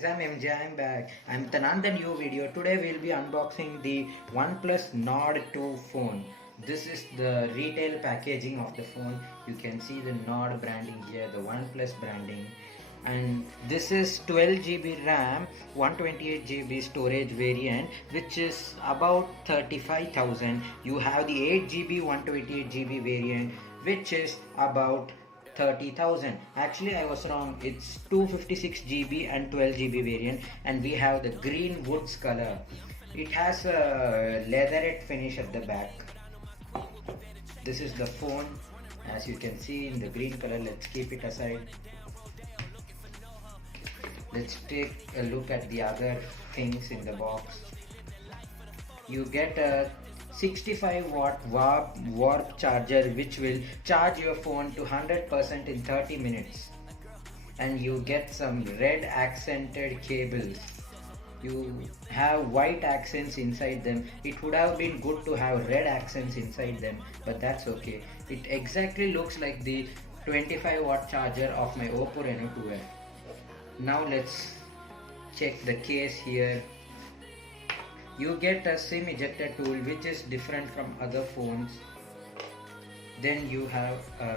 guys, I'm MJ, I'm back. I'm with another new video. Today we'll be unboxing the OnePlus Nord 2 phone. This is the retail packaging of the phone. You can see the Nord branding here, the OnePlus branding. And this is 12 GB RAM, 128 GB storage variant, which is about 35,000. You have the 8 GB, 128 GB variant, which is about 30,000. Actually, I was wrong. It's 256 GB and 12 GB variant, and we have the green woods color. It has a leatherette finish at the back. This is the phone, as you can see in the green color. Let's keep it aside. Let's take a look at the other things in the box. You get a 65 watt warp charger, which will charge your phone to 100% in 30 minutes. And you get some red accented cables. You have white accents inside them. It would have been good to have red accents inside them, but that's okay. It exactly looks like the 25 watt charger of my Oppo Reno 2F. Now let's check the case here. You get a SIM ejector tool, which is different from other phones. Then you have a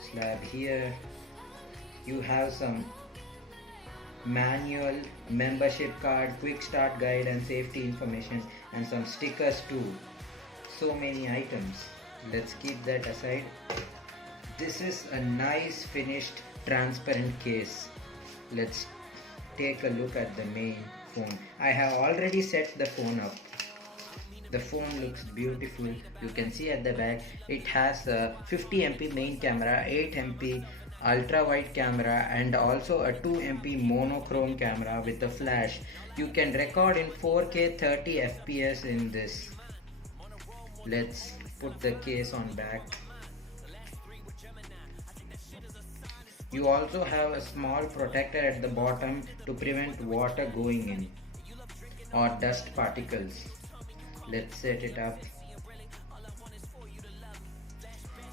slab here. You have some manual, membership card, quick start guide and safety information, and some stickers too. So many items. Let's keep that aside. This is a nice finished transparent case. Let's take a look at the main phone. I have already set the phone up. The phone looks beautiful. You can see at the back it has a 50MP main camera, 8MP ultra wide camera, and also a 2MP monochrome camera with a flash. You can record in 4K 30 FPS in this. Let's put the case on back. You also have a small protector at the bottom to prevent water going in or dust particles. Let's set it up.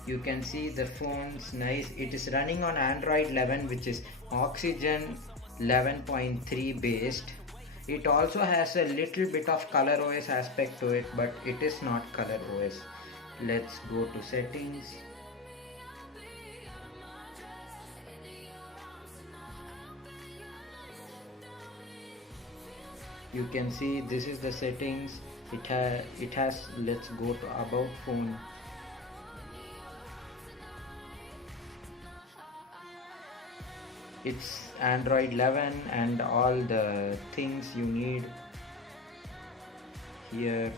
You can see the phone's nice. It is running on Android 11, which is Oxygen 11.3 based. It also has a little bit of ColorOS aspect to it, but it is not ColorOS. Let's go to settings. You can see this is the settings. It has, let's go to about phone. It's Android 11 and all the things you need here.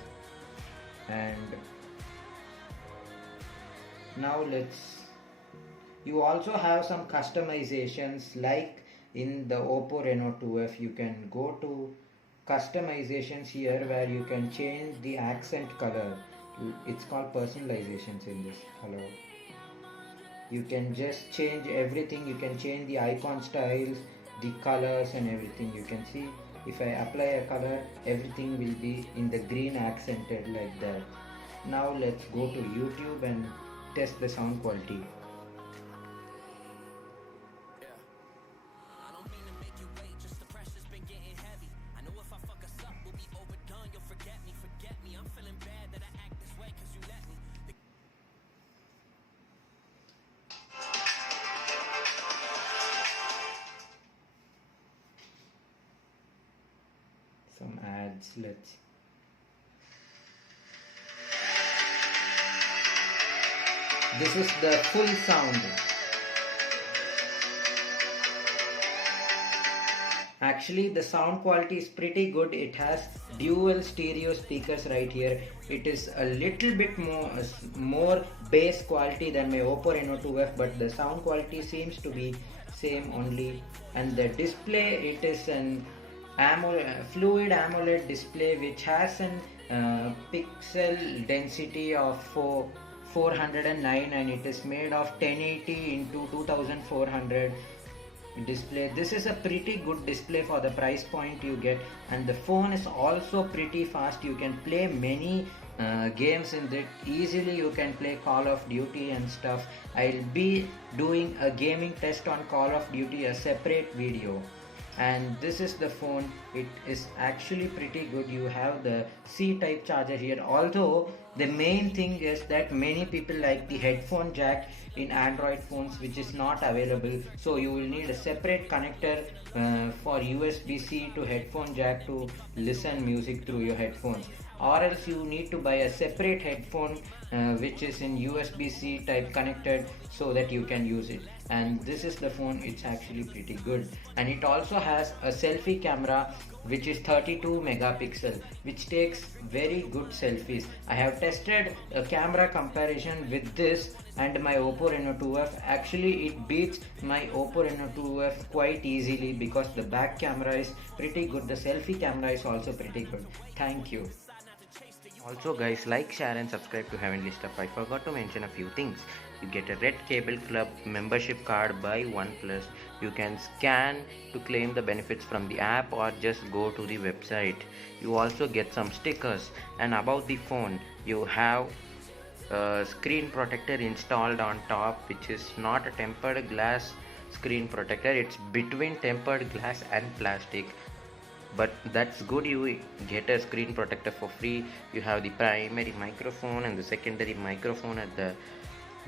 And now you also have some customizations, like in the Oppo Reno 2F. You can go to customizations here, where you can change the accent color. It's called personalizations in this. Hello. You can just change everything. You can change the icon styles, the colors and everything. You can see if I apply a color, everything will be in the green accented like that. Now let's go to YouTube and test the sound quality. Some ads. This is the full sound. Actually, the sound quality is pretty good. It has dual stereo speakers right here. It is a little bit more bass quality than my Oppo Reno 2F, but the sound quality seems to be same only. And the display, it is an fluid AMOLED display, which has an pixel density of 409, and it is made of 1080 into 2400 display. This is a pretty good display for the price point you get, and the phone is also pretty fast. You can play many games in it easily. You can play Call of Duty and stuff. I'll be doing a gaming test on Call of Duty, a separate video. And this is the phone. It is actually pretty good. You have the C type charger here, although the main thing is that many people like the headphone jack in Android phones, which is not available, so you will need a separate connector for USB-C to headphone jack to listen music through your headphones, or else you need to buy a separate headphone which is in USB-C type connected so that you can use it. And this is the phone. It's actually pretty good, and it also has a selfie camera which is 32 megapixel, which takes very good selfies. I have tested a camera comparison with this and my Oppo Reno 2F. Actually, it beats my Oppo Reno 2F quite easily because the back camera is pretty good. The selfie camera is also pretty good. Thank you. Also guys, like, share and subscribe to Heavenly Stuff. I forgot to mention a few things. You get a Red Cable Club membership card by OnePlus. You can scan to claim the benefits from the app or just go to the website. You also get some stickers, and about the phone you have a screen protector installed on top, which is not a tempered glass screen protector. It's between tempered glass and plastic, but that's good. You get a screen protector for free. You have the primary microphone and the secondary microphone at the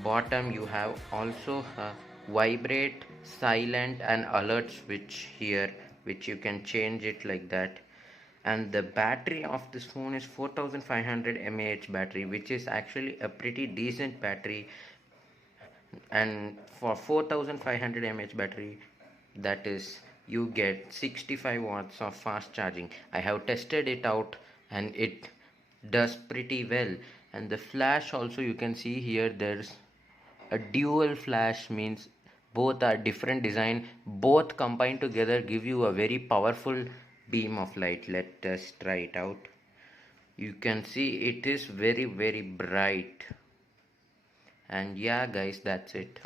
bottom. You have also a vibrate, silent and alert switch here, which you can change it like that. And the battery of this phone is 4500 mAh battery, which is actually a pretty decent battery. And for 4500 mAh battery, that is, you get 65 watts of fast charging. I have tested it out and it does pretty well. And the flash also, you can see here, there's a dual flash, means both are different design, both combined together give you a very powerful beam of light. Let us try it out. You can see it is very bright. And yeah guys, that's it.